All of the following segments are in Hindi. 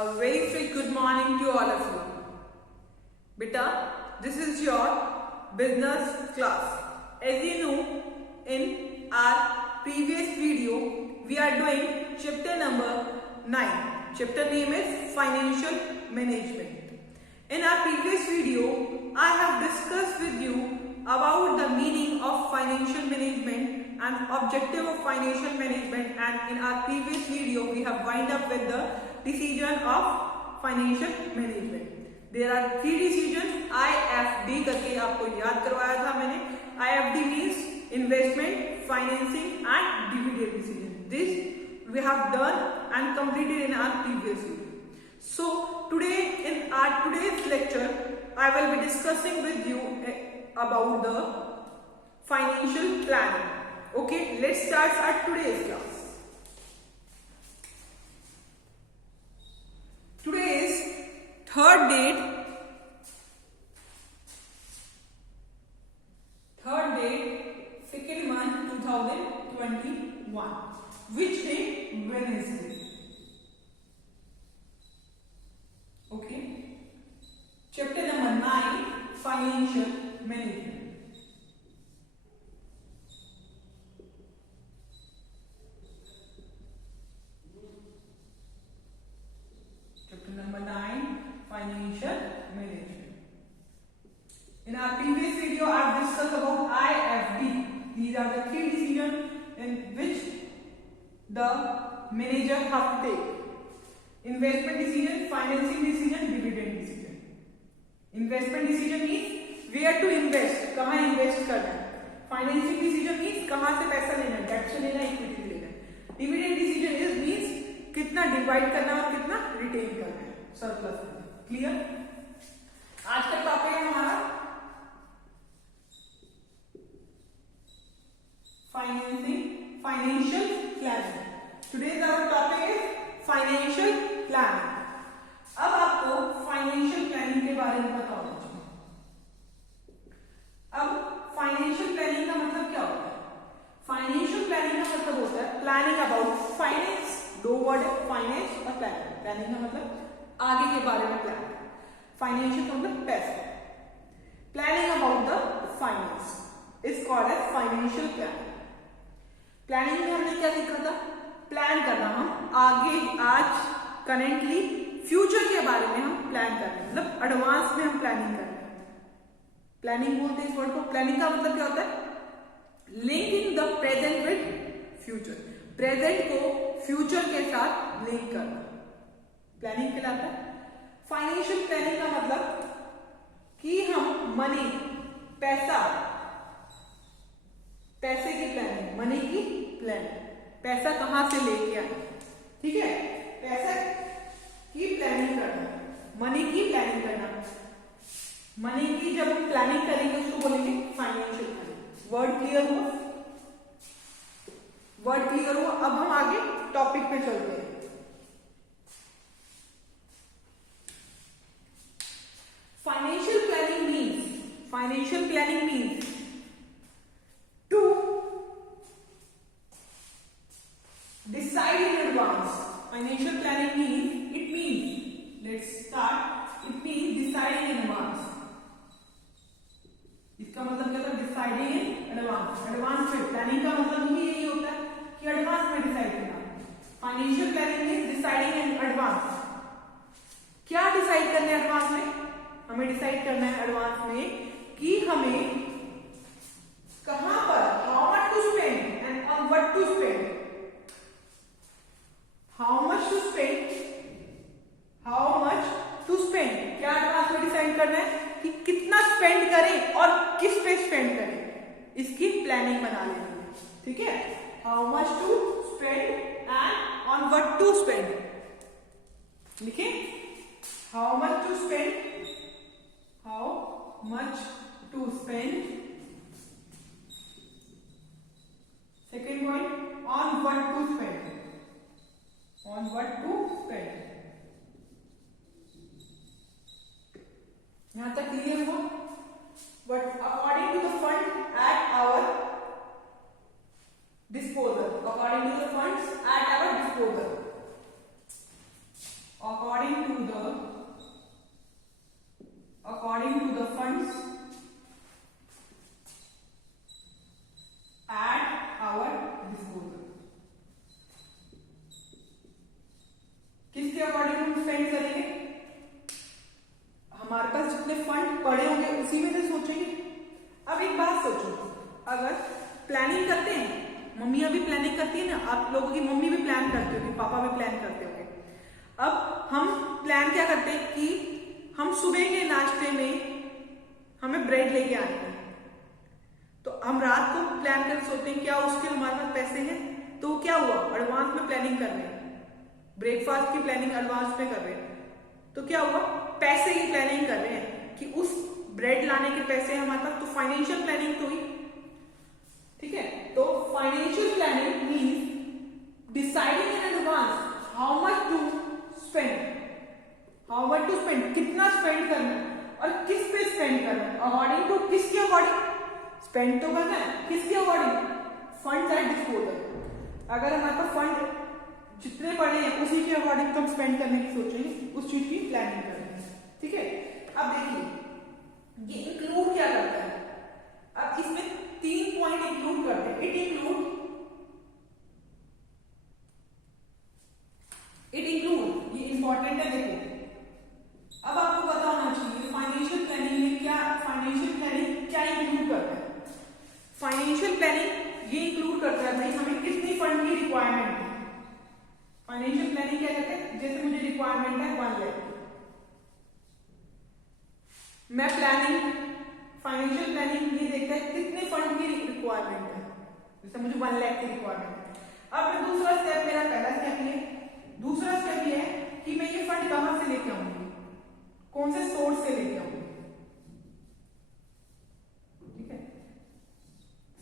A very good morning to all of you. Beta, this is your business class. As you know, in our previous video, we are doing chapter number 9. Chapter name is Financial Management. In our previous video, I have discussed with you about the meaning of financial management and objective of financial management, and in our previous video, we have wind up with the decision of financial management. There are 3 decisions. IFD करके आपको याद करवाया था मैंने. IFD means investment, financing and dividend decision. This we have done and completed in our previous video. So today in our today's lecture, I will be discussing with you about the financial planning. Okay, let's start our today's class. Today's third date, second month 2021, which day? Wednesday. Okay, chapter number 9, financial management. Chapter number 9, financial management. In our previous video, I have discussed about IFD. These are the 3 decisions in which the manager have to take: investment decision, financing decision, dividend decision. Investment decision means where to invest, कहाँ invest करना है. Financing decision means कहाँ से पैसा लेना है, debt से लेना है, equity से लेना है. Dividend decision is means कितना डिवाइड करना है और कितना रिटेन करना है, सरप्लस करना है. क्लियर? आज का टॉपिक है हमारा financial planning. Today's our topic is financial planning. अब आपको फाइनेंशियल प्लानिंग के बारे में पता होना चाहिए. अब फाइनेंशियल प्लानिंग का मतलब क्या होता है? फाइनेंशियल प्लानिंग का मतलब होता है प्लानिंग अबाउट फाइनेंस. दो वर्ड है, फाइनेंस और प्लानिंग. प्लानिंग का मतलब आगे के बारे में प्लान. फाइनेंशियल का मतलब पैसा. Planning about the finance is called as financial planning. Planning में हमने क्या सीखा था? प्लान करना. हम आगे आज करेंटली फ्यूचर के बारे में हम प्लान कर रहे हैं, मतलब एडवांस में हम प्लानिंग कर रहे हैं. प्लानिंग बोलते हैं इस वर्ड को. प्लानिंग का मतलब क्या होता है? Linking the present with future. Present को फ्यूचर के साथ लिंक करना प्लानिंग कहलाता है. फाइनेंशियल प्लानिंग का मतलब कि हम मनी, पैसे की प्लानिंग, मनी की प्लानिंग, पैसा कहां से लेके आए. ठीक है, पैसा की प्लानिंग करना, मनी की प्लानिंग करना. मनी की जब हम प्लानिंग करेंगे उसको बोलेंगे फाइनेंशियल प्लानिंग. वर्ड क्लियर हुआ? वर्ड क्लियर हुआ. अब हम आगे टॉपिक पे चलते हैं. Financial planning means to decide in advance. Financial planning means, it means, let's start, it means deciding in advance. इसका मतलब क्या था? Deciding in advance. एडवांस में प्लानिंग का मतलब ही यही होता है कि एडवांस में डिसाइड करना. Financial planning means deciding in advance. क्या डिसाइड करना है एडवांस में? हमें डिसाइड करना है एडवांस में कि हमें कहां पर, how much to spend and on what to spend. How much to spend, क्या एडवांस में डिसाइड करना है कि कितना स्पेंड करें और किस पे स्पेंड करें. इसकी प्लानिंग बना लेनी है. ठीक है, how much to spend and on what to spend. लिखें, how much to spend, how much to spend. Second point, on what to spend. On what to spend. यहां तक क्लियर हुआ? But according to the fund at our disposal, according to the funds at our disposal, according सोचो, अगर प्लानिंग करते हैं, मम्मियां भी प्लानिंग करती है ना, आप लोगों की मम्मी भी प्लान करती होगी, पापा भी प्लान करते होंगे। अब हम प्लान क्या करते हैं कि हम सुबह के नाश्ते में हमें ब्रेड लेके आने हैं, तो हम रात को प्लान कर सोचते हैं क्या उसके हमारे पास पैसे हैं, तो क्या हुआ, एडवांस में प्लानिंग कर रहे हैं, ब्रेकफास्ट की प्लानिंग एडवांस में कर रहे हैं, तो क्या हुआ, पैसे की प्लानिंग कर रहे हैं कि उस ब्रेड लाने के पैसे हमारे पास, तो फाइनेंशियल प्लानिंग तो हुई। ठीक है, तो financial planning means deciding in advance how much to spend, कितना स्पेंड करना है और किस पे स्पेंड करना है, अकॉर्डिंग टू, किसके अकॉर्डिंग स्पेंड तो करना है, किसके अकॉर्डिंग, फंड एट डिस्पोजल। अगर हमारे पास फंड जितने पड़े हैं उसी के अकॉर्डिंग तो हम स्पेंड करने की सोचेंगे, उस चीज की प्लानिंग करेंगे। ठीक है, अब देखिए ये इंक्लूड क्या करता है, अब इसमें 3 पॉइंट इंक्लूड करते हैं। इट इंक्लूड ये इंपॉर्टेंट है, देखो अब आपको पता होना चाहिए फाइनेंशियल प्लानिंग में क्या, फाइनेंशियल प्लानिंग क्या इंक्लूड करता है। फाइनेंशियल प्लानिंग ये इंक्लूड करता है भाई हमें कितनी फंड की रिक्वायरमेंट है। फाइनेंशियल प्लानिंग क्या कहते हैं, जैसे मुझे रिक्वायरमेंट है 1 लाख, मैं प्लानिंग, फाइनेंशियल प्लानिंग ये देखता है कितने फंड की रिक्वायरमेंट है, जैसे मुझे 1 लाख की रिक्वायरमेंट है। अब मैं दूसरा स्टेप, मेरा पहला स्टेप ये, दूसरा स्टेप ये है कि मैं ये फंड कहां से लेके आऊंगी, कौन से सोर्स से लेके आऊंगी। ठीक है,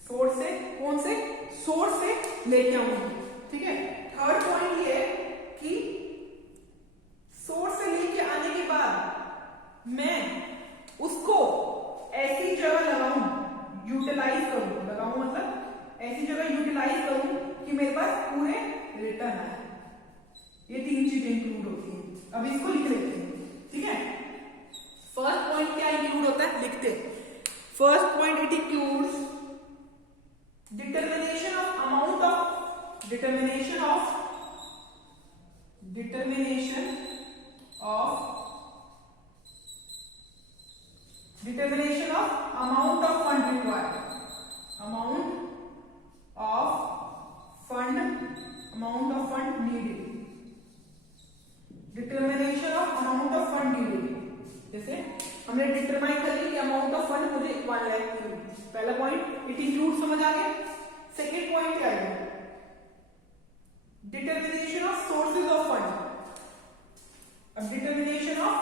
सोर्स से, कौन से सोर्स से लेके आऊंगी। ठीक है, थर्ड पॉइंट ये है कि सोर्स से लेके आने के बाद मैं उसको ऐसी जगह लगाऊं, यूटिलाइज करूं, लगाऊं मतलब ऐसी जगह यूटिलाइज करूं कि मेरे पास पूरे रिटर्न आए। ये 3 चीजें इंक्लूड होती हैं। अब इसको लिख लेते हैं। ठीक है, फर्स्ट पॉइंट क्या इंक्लूड होता है, लिखते हैं। First point, it includes determination of amount of, determination of amount of fund required, amount of fund needed, determination of amount of fund needed. जैसे हमने डिटरमाइन कर लिया कि अमाउंट ऑफ फंड मुझे 1 लाख चाहिए, पहला पॉइंट इट इंक्लूड, समझ आ गया। सेकेंड पॉइंट क्या है, determination of sources of fund. अब determination of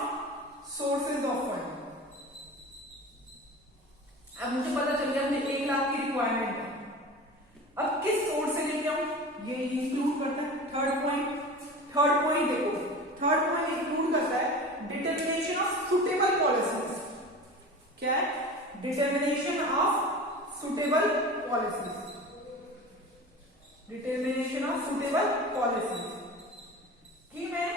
sources of fund, अब मुझे पता चल गया मुझे 1 लाख की रिक्वायरमेंट है, अब किस सोर्स से लेके आऊं, ये इंक्लूड करता है। थर्ड पॉइंट देखो, थर्ड पॉइंट इंक्लूड करता है डिटर्मिनेशन ऑफ सुटेबल पॉलिसीज। क्या है, determination of suitable policies, determination of suitable policies, कि मैं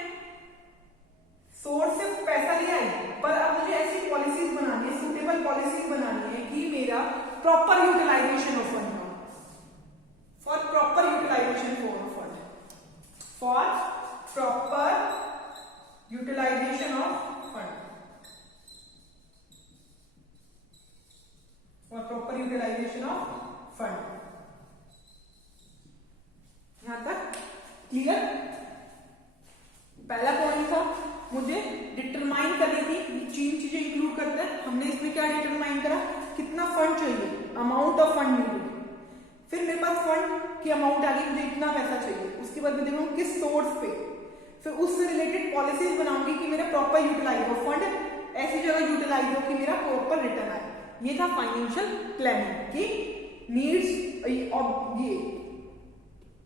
सोर्स से पैसा ले आई पर अब मुझे ऐसी पॉलिसीज बनानी है, सुटेबल पॉलिसीज बनानी है कि मेरा proper utilization of fund, for proper utilization of fund, for proper utilization of fund, for proper utilization of fund. यहां तक क्लियर। पहला पॉइंट था मुझे डिटरमाइन करनी थी, 3 चीजें इंक्लूड करते हैं। हमने इसमें क्या डिटरमाइन करा, कितना फंड चाहिए, अमाउंट ऑफ फंड नीडेड। फिर मेरे पास फंड की अमाउंट आ गई, मुझे इतना पैसा चाहिए, उसके बाद मैं देखूंगा किस सोर्स पे, फिर उससे रिलेटेड पॉलिसीज बनाऊंगी कि मेरा प्रॉपर यूटिलाइज हो, फंड ऐसी जगह यूटिलाइज हो कि मेरा प्रॉपर रिटर्न आए। ये था फाइनेंशियल प्लानिंग की नीड्स, ये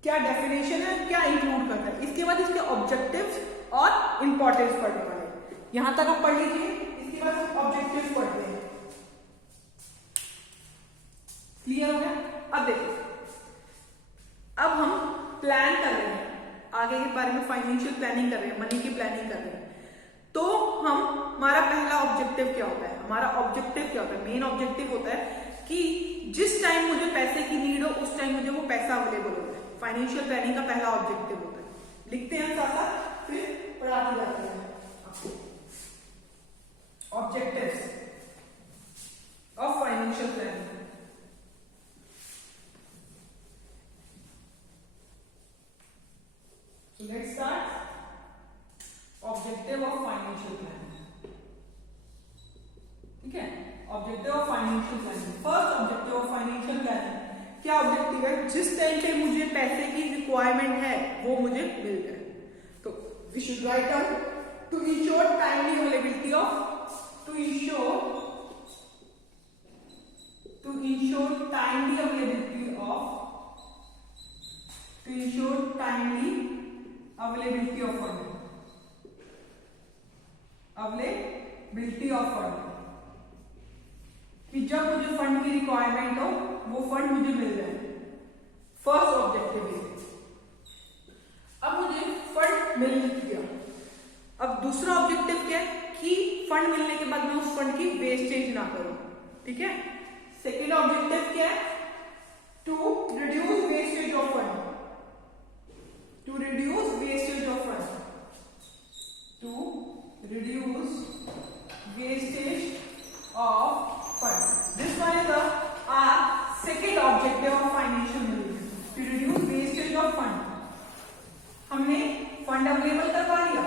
क्या डेफिनेशन है, क्या इंक्लूड करता है। इसके बाद इसके ऑब्जेक्टिव्स और इंपॉर्टेंस पढ़ने वाले, यहां तक आप पढ़ लीजिए, इसके बाद हम ऑब्जेक्टिव्स पढ़ते हैं। क्लियर हो गया। अब देखो, अब हम प्लान कर रहे हैं, आगे के बारे में फाइनेंशियल प्लानिंग कर रहे हैं, मनी की प्लानिंग कर रहे हैं, तो हमारा पहला ऑब्जेक्टिव क्या होता है, हमारा ऑब्जेक्टिव क्या होता है, मेन ऑब्जेक्टिव होता है कि जिस टाइम मुझे पैसे की नीड हो उस टाइम मुझे वो पैसा अवेलेबल हो जाए। फाइनेंशियल प्लानिंग का पहला ऑब्जेक्टिव होता है। लिखते हैं साथ साथ, फिर पढ़ाते जाते हैं आपको। ऑब्जेक्टिव्स ऑफ फाइनेंशियल प्लानिंग, क्या ऑब्जेक्टिव है, जिस टाइम पे मुझे पैसे की रिक्वायरमेंट है वो मुझे मिल जाए। तो we should write down to ensure timely availability of, to ensure timely availability of, to ensure timely availability of fund, availability of fund, कि जब मुझे फंड की रिक्वायरमेंट हो वो फंड मुझे मिल जाए। फर्स्ट ऑब्जेक्टिव है। अब मुझे फंड मिल गया, अब दूसरा ऑब्जेक्टिव क्या है कि फंड मिलने के बाद मैं उस फंड की वेस्टेज ना करूं। ठीक है, सेकेंड ऑब्जेक्टिव क्या है, to reduce wastage of fund, to reduce wastage of fund, to reduce wastage of fund. This one is our second objective of financial management, to reduce wastage of fund. हमने फंड अवेलेबल करवा लिया,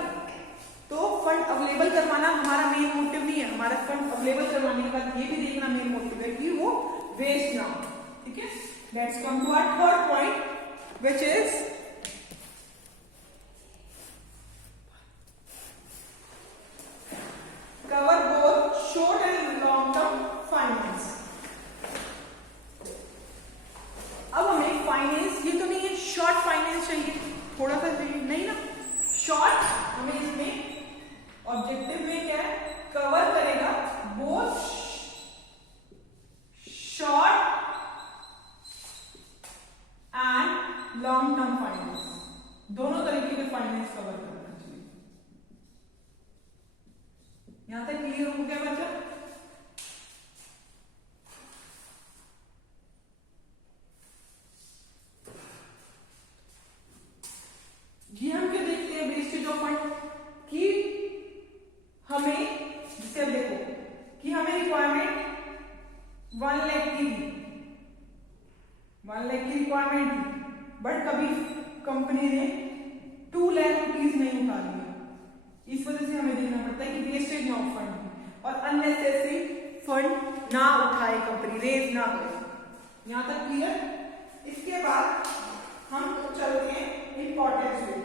तो फंड अवेलेबल करवाना हमारा मेन मोटिव नहीं है, हमारा फंड अवेलेबल करवाने के बाद ये भी देखना मेन मोटिव है कि वो वेस्ट ना हो। ठीक है, let's come to our third point which is cover both short and long term finance. अब हमें फाइनेंस, ये तो नहीं है शॉर्ट फाइनेंस चाहिए, थोड़ा सा चाहिए नहीं ना, शॉर्ट हमें इसमें ऑब्जेक्टिव में क्या है, कवर करेगा both short and long term finance, दोनों तरीके के फाइनेंस कवर करना चाहिए। यहां तक क्लियर हो गया बच्चा? ये हम क्या देखते हैं वेस्टेज ऑफ फंड, कि हमें जैसे अब देखो कि हमें रिक्वायरमेंट 1 लाख की थी, 1 लाख की रिक्वायरमेंट थी, बट कभी कंपनी ने 2 लाख रुपीज नहीं उठा लिया, इस वजह से हमें देखना पड़ता है कि वेस्टेज ना हो फंड और अननेसेसरी फंड ना उठाए कंपनी, रेज ना करे। यहां तक क्लियर? इसके बाद हम चलते हैं इंपॉर्टेंस वे।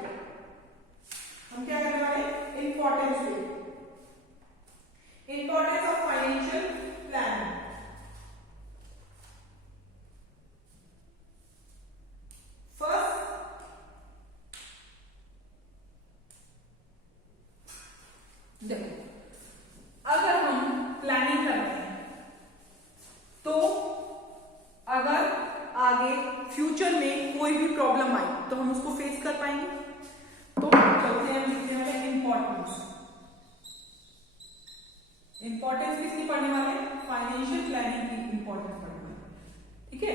हम क्या करने वाले? Importance way, importance of financial planning. देखो, अगर हम प्लानिंग कर रहे हैं तो अगर आगे फ्यूचर में कोई भी प्रॉब्लम आई तो हम उसको फेस कर पाएंगे। तो चलते हैं, लिखते हैं इंपॉर्टेंस। इंपॉर्टेंस किसकी पढ़ने वाले? फाइनेंशियल प्लानिंग की इंपॉर्टेंस पढ़ने वाले। ठीक है,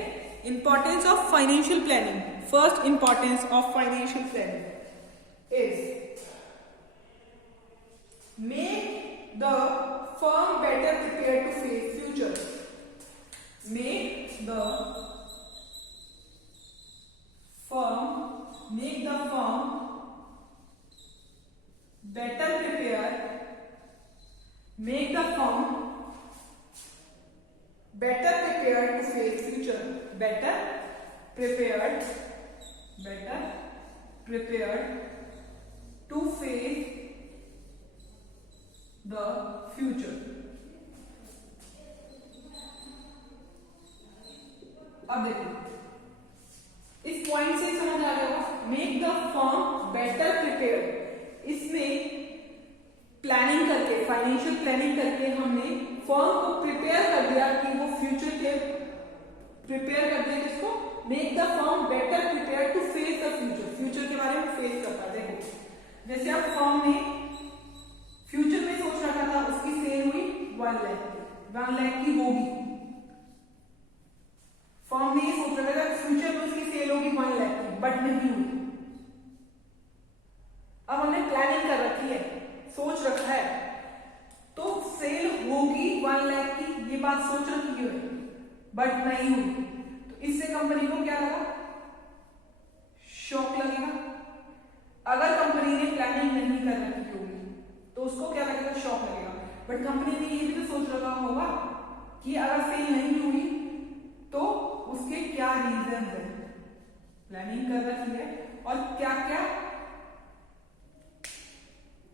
importance of financial planning. First importance of financial planning is make the firm better prepared to face future. Make the firm better prepared. Make the firm better prepared to face future. Better prepared to face the future. अब देखो, इस पॉइंट से समझ आ गया, make the firm better prepared. इसमें प्लानिंग करके, फाइनेंशियल प्लानिंग करके हमने फर्म को प्रिपेयर कर दिया कि वो फ्यूचर के प्रिपेयर कर दिया, किसको? Make the firm better prepare to face the future, future के बारे में फेस करता है। देखो, जैसे अब फर्म ने फ्यूचर में सोच रखा था उसकी सेल हुई 1 लाख की होगी, फर्म ने सोच रखा था फ्यूचर में उसकी सेल होगी 1 लाख की, बट नहीं हुई। अब हमने प्लानिंग कर रखी है, सोच रखा है, तो सेल होगी 1 लाख की, ये बात सोच रखी है, बट नहीं हुई, तो इससे कंपनी को क्या लगा? शॉक लगेगा। अगर कंपनी ने प्लानिंग नहीं कर रखी होगी तो उसको क्या लगेगा? शॉक लगेगा। बट कंपनी ने ये भी तो सोच रखा होगा कि अगर सेल नहीं हुई तो उसके क्या रीजन प्लानिंग कर रखी है और क्या क्या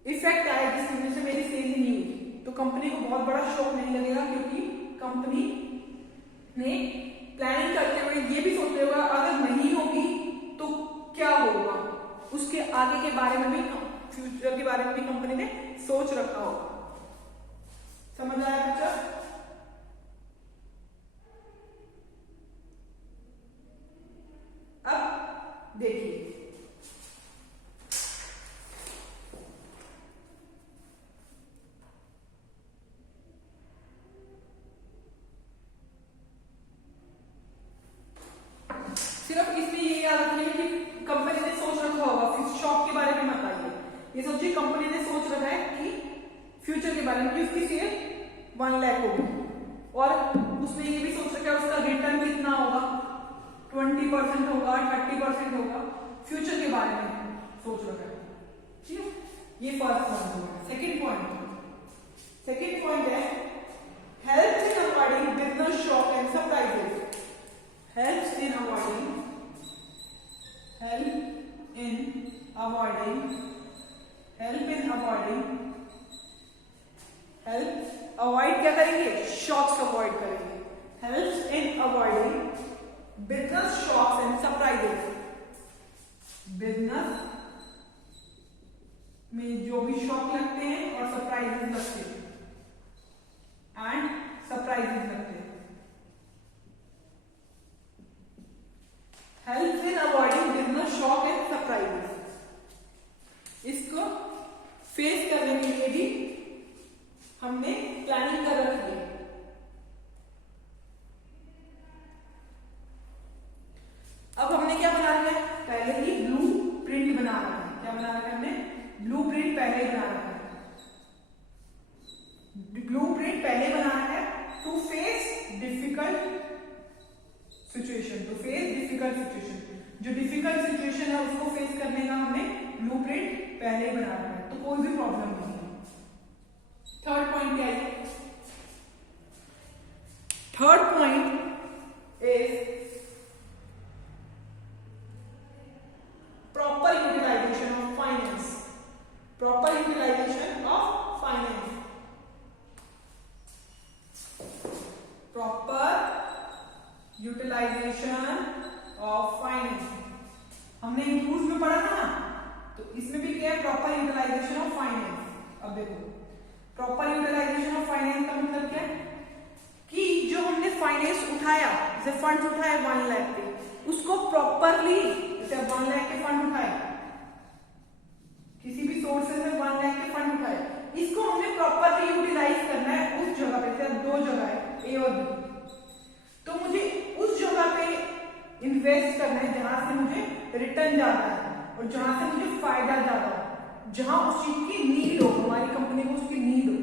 इफेक्ट आया जिस वजह से मेरी सेल नहीं हुई, तो कंपनी को बहुत बड़ा शॉक नहीं लगेगा, क्योंकि कंपनी ने प्लानिंग करते हुए ये भी सोचते हुए अगर नहीं होगी तो क्या होगा, उसके आगे के बारे में भी, फ्यूचर के बारे में भी कंपनी ने सोच रखा होगा। समझ आया बच्चा? अब देखिए, सिर्फ इसमें ये याद रखिए कि कंपनी ने सोच रखा होगा, फिर शॉप के बारे में मत आइए। ये सोचिए कंपनी ने सोच रखा है कि फ्यूचर के बारे में कि उसकी सेल 1 लाख होगी, और उसने ये भी सोच रखा है उसका रिटर्न कितना होगा, 20% होगा, 30% होगा, फ्यूचर के बारे में सोच रखा है। ठीक है, ये फर्स्ट पॉइंट होगा। सेकेंड पॉइंट है help in avoiding business shock and surprises. Help in avoid क्या करेंगे, शॉक्स अवॉइड करेंगे। Helps in avoiding business shocks and surprises। Business में जो भी शॉक लगते हैं और सरप्राइजेस लगते हैं, लगते हैं। Help in avoiding business shock and surprises. इसको फेस करने के लिए भी हमने प्लानिंग कर रखी है। अब हमने क्या बना रखा है, पहले ही ब्लू प्रिंट बना रखा है। क्या बना रखा है हमने, ब्लू प्रिंट पहले ही बना रखा है। ब्लू प्रिंट पहले बना रखा है टू फेस डिफिकल्ट सिचुएशन। जो डिफिकल्ट सिचुएशन है उसको फेस करने का हमने ब्लूप्रिंट पहले ही बना रखा है, तो कोई भी प्रॉब्लम नहीं है। थर्ड पॉइंट क्या है, third point is proper utilization of finance. Proper utilization of finance. Proper utilization of finance हमने इंक्लूड में पढ़ा था ना, तो इसमें भी क्या है, प्रॉपर यूटिलाइजेशन ऑफ फाइनेंस। अब देखो, प्रॉपर यूटिलाइजेशन ऑफ फाइनेंस का मतलब क्या है कि जो हमने फाइनेंस उठाया, जैसे फंड उठाए 1 लाख पे, उसको प्रॉपरली, जैसे 1 लाख के फंड उठाए, किसी भी सोर्स से 1 लाख के फंड उठाए, इसको हमने प्रॉपरली यूटिलाइज करना है उस जगह पे। जैसे 2 जगह है, ए और बी, तो मुझे उस जगह पे इन्वेस्ट करना है जहां से मुझे रिटर्न ज्यादा है और जहां से मुझे फायदा ज्यादा है, जहां उस चीज की नीड हो, हमारी कंपनी को उसकी नीड हो।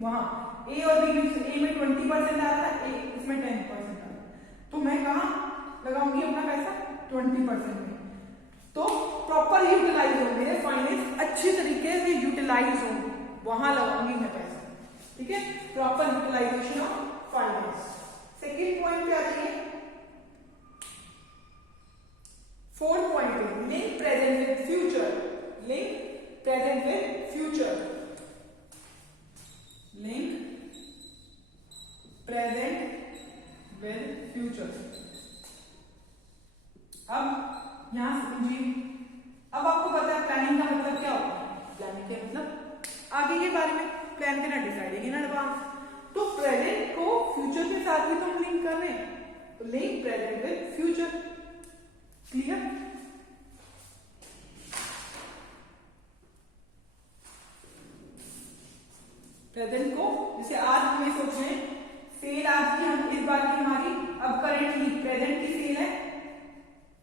वहां ए और बी में, ए में 20% आ रहा है, इसमें 10% आ रहा है, तो मैं कहां लगाऊंगी अपना पैसा, 20% में। तो प्रॉपर यूटिलाइज हो, मेरे फाइनेंस अच्छी तरीके से यूटिलाइज हो, वहां लगाऊंगी मैं पैसा। ठीक है, proper utilization of finance. Second point पे आती है, फोर्थ पॉइंट है link present with future. Link present with future. Link present with future. अब यहां समझिए, अब आपको पता है प्लानिंग का मतलब क्या होता है। प्लानिंग का मतलब आगे के बारे में प्लान करना, डिसाइड इन एडवांस। तो प्रेजेंट को फ्यूचर के साथ भी तो हम लिंक कर रहे हैं, तो link present with future. Clear? Present को, जैसे आज हमें सोच रहे हैं सेल आज की, हम इस बार की हमारी अब करेंटली प्रेजेंट की सेल है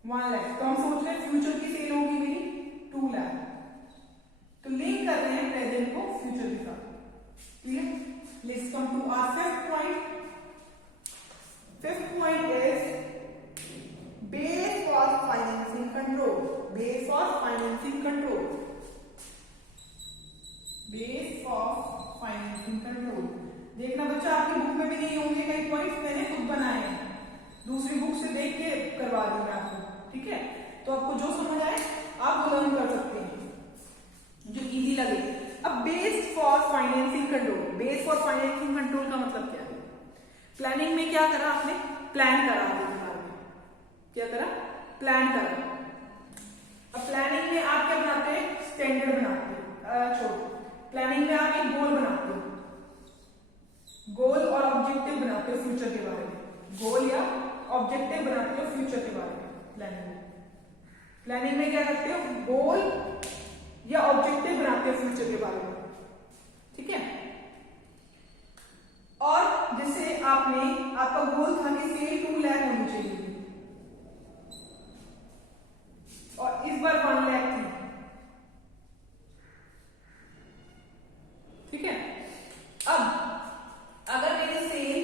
1 लाख, तो हम सोच रहे हैं फ्यूचर की सेल होगी मेरी 2 लाख, तो लिंक कर रहे हैं प्रेजेंट को फ्यूचर के साथ। Clear? Let's come to our fifth point. Fifth point is base for financing control. Base for financing control. Base for financing control. देखना बच्चा, आपकी बुक में भी नहीं होंगे कई पॉइंट्स, मैंने खुद बनाए हैं, दूसरी बुक से देख के करवा दी मैं आपको। ठीक है, क्या करा आपने, प्लान करा आपने दिमाग में, क्या करा, प्लान करा। अब प्लानिंग में आप क्या बनाते हैं, स्टैंडर्ड बनाते हैं, छोड़ो, प्लानिंग में आप एक गोल बनाते हो, गोल और ऑब्जेक्टिव बनाते हो फ्यूचर के बारे में, गोल या ऑब्जेक्टिव बनाते हो फ्यूचर के बारे में। प्लानिंग में क्या करते हो, गोल या ऑब्जेक्टिव बनाते हो फ्यूचर के बारे में, ठीक है। और जैसे आपने, आपका गोल था कि सेल 2 लाख होनी चाहिए और इस बार 1 लाख थी, ठीक है। अब अगर मेरी सेल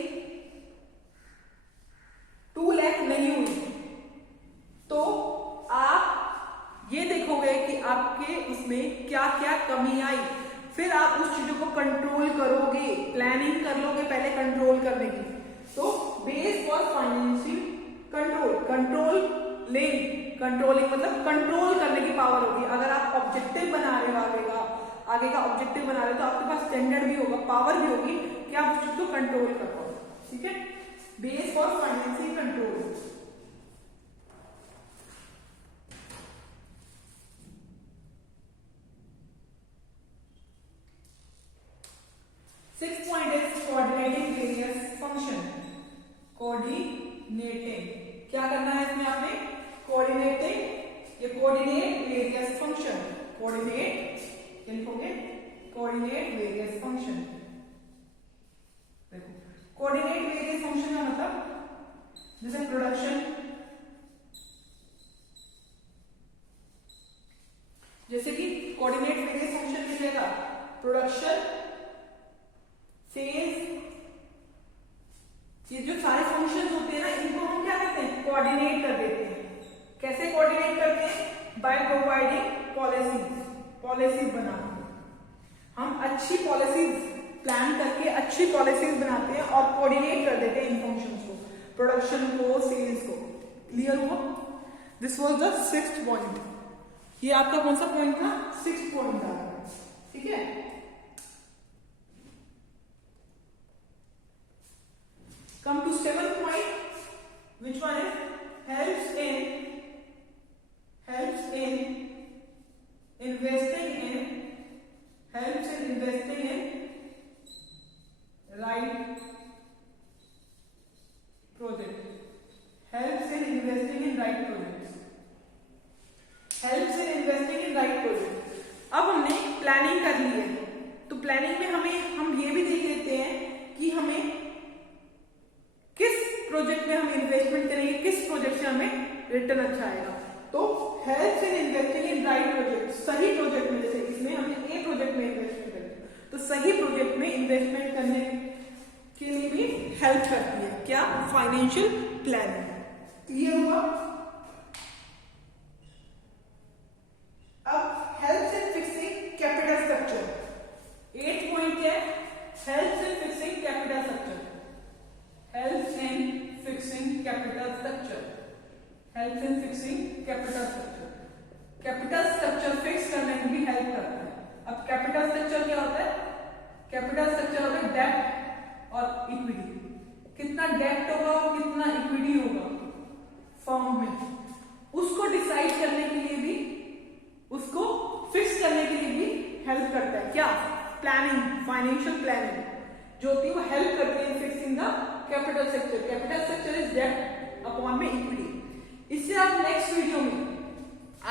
2 लाख नहीं हुई तो आप ये देखोगे कि आपके उसमें क्या क्या कमी आई, फिर आप उस चीजों को कंट्रोल करोगे, प्लानिंग कर लोगे पहले कंट्रोल करने की। तो base for financial control, controlling मतलब कंट्रोल करने की पावर होगी। अगर आप ऑब्जेक्टिव बना रहे हो, आगे का ऑब्जेक्टिव बना रहे हो, तो आपके पास स्टैंडर्ड भी होगा, पावर भी होगी कि आप उस चीज को कंट्रोल कर पाओ, ठीक है। Base for financial control. 6 point is coordinating various function. Coordinating क्या करना है इसमें आपने, कोऑर्डिनेटिंग, ये कोऑर्डिनेट वेरियस फंक्शन, कोऑर्डिनेट क्या लिखोगे, कोऑर्डिनेट वेरियस फंक्शन। देखो कोऑर्डिनेट वेरियस फंक्शन का मतलब जैसे प्रोडक्शन, जैसे कि कोऑर्डिनेट वेरियस फंक्शन लिखेगा प्रोडक्शन, सेल्स, ये जो सारे फंक्शंस होते हैं ना, इनको हम क्या करते हैं, कोऑर्डिनेट कर देते हैं। कैसे कोऑर्डिनेट करते हैं, बाय प्रोवाइडिंग पॉलिसीज बनाते हैं। हम अच्छी पॉलिसीज प्लान करके अच्छी पॉलिसीज बनाते हैं और कोऑर्डिनेट कर देते हैं इन फंक्शंस को, प्रोडक्शन को, सेल्स को। क्लियर हुआ? This was the 6th point. ये आपका कौन सा पॉइंट था, 6th पॉइंट था, ठीक है। Come to 7th point, which one is helps in investing in right project. Helps in investing in right projects. Helps in investing in right project. अब हमने प्लानिंग कर ली है, तो प्लानिंग में हम ये भी देख लेते हैं कि हमें किस प्रोजेक्ट में हम इन्वेस्टमेंट करेंगे, किस प्रोजेक्ट से हमें रिटर्न अच्छा आएगा। तो helps in investing in right project, सही प्रोजेक्ट में, जैसे इसमें हमने ए प्रोजेक्ट में इन्वेस्टमेंट करें, तो सही प्रोजेक्ट में इन्वेस्टमेंट करने के लिए भी हेल्प करती है क्या, फाइनेंशियल प्लानिंग। क्लियर हुआ? अब helps in fixing capital structure. 8th point क्या है, helps in fixing capital structure. Helps in fixing capital structure. Helps in fixing capital structure. Capital structure fix करने में भी हेल्प करता है। अब कैपिटल स्ट्रक्चर क्या होता है, कैपिटल स्ट्रक्चर होता है डेब्ट और इक्विटी। कितना डेब्ट होगा और कितना इक्विटी होगा फर्म में, उसको डिसाइड करने के लिए भी, उसको फिक्स करने के लिए भी हेल्प करता है क्या, प्लानिंग, फाइनेंशियल प्लानिंग जो होती है वो हेल्प करती है fixing the capital structure. Capital structure is डेब्ट अपॉन में इक्विटी। इससे आप नेक्स्ट वीडियो में,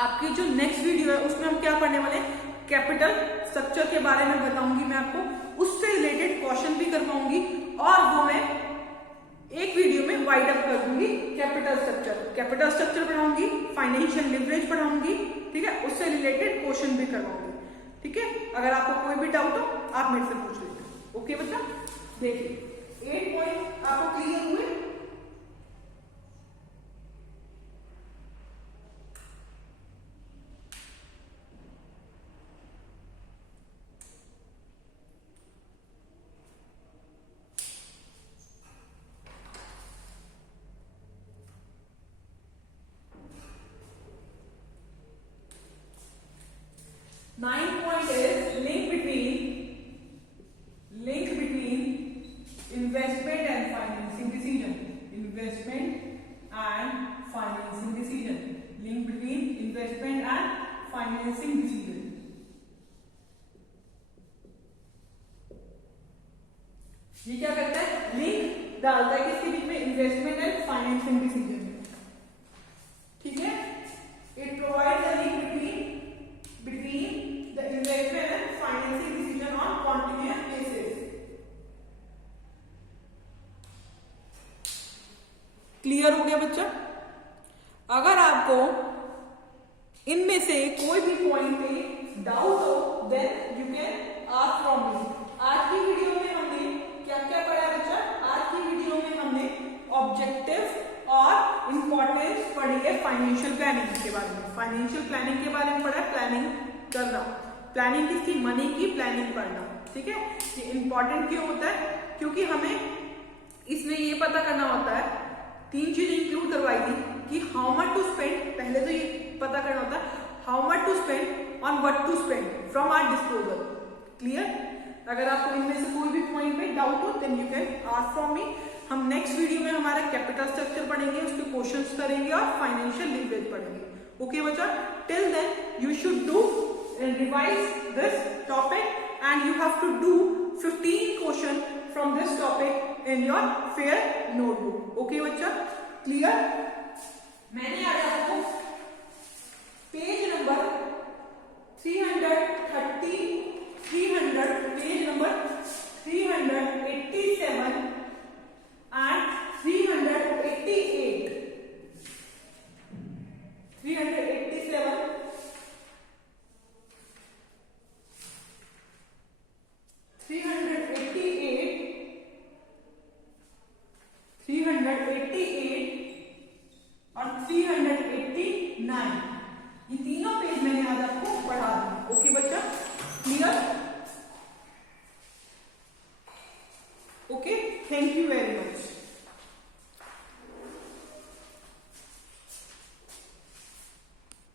आपकी जो नेक्स्ट वीडियो है उसमें हम क्या पढ़ने वाले हैं, कैपिटल स्ट्रक्चर के बारे में बताऊंगी मैं आपको, उससे रिलेटेड क्वेश्चन भी करवाऊंगी और वो मैं एक वीडियो में वाइड अप कर दूंगी। कैपिटल स्ट्रक्चर पढ़ाऊंगी, फाइनेंशियल लिवरेज पढ़ाऊंगी, ठीक है, उससे रिलेटेड क्वेश्चन भी करवाऊंगी, ठीक है। अगर आपको कोई भी डाउट हो आप मेरे से पूछ लीजिए। ओके बच्चा, देखिए 8 पॉइंट आपको क्लियर हुए? Ninth point is link between investment and financing decision. Financial decision. ठीक है, it provides a link between the investment and financing decision on continuous basis। Clear हो गया बच्चा? अगर आपको इनमें से कोई भी पॉइंट पे डाउट हो then you can ask from me. आज की वीडियो में हमने क्या क्या पढ़ा बच्चा? आज की वीडियो में हमने ऑब्जेक्टिव और इंपॉर्टेंस पढ़ी है फाइनेंशियल प्लानिंग के बारे में। फाइनेंशियल प्लानिंग के बारे में पढ़ा, प्लानिंग करना, प्लानिंग किसकी? मनी की प्लानिंग करना। ठीक है, ये इंपॉर्टेंट क्यों होता है? क्योंकि हमें इसमें ये पता करना होता है, 3 चीजें इंक्लूड करवाई थी कि हाउ मच टू स्पेंड। पहले तो ये पता करना होता है how much to spend on what to spend from our disposal. Clear? अगर आपको इनमें से कोई भी पॉइंट में डाउट हो then you can ask from me. हम नेक्स्ट वीडियो में हमारा कैपिटल स्ट्रक्चर पढ़ेंगे, उसके क्वेश्चंस करेंगे और फाइनेंशियल लीवरेज पढ़ेंगे। ओके बच्चा, till then you should do revise this topic and you have to do 15 question from this topic in your fair notebook. Okay बच्चा, क्लियर? मैंने आज आपको page number 330, 300, page number 387 and 388, 387, 388, 388 और 389, ये तीनों पेज मैंने आज आपको पढ़ा दिए। ओके बच्चा, clear? Okay, thank you very much.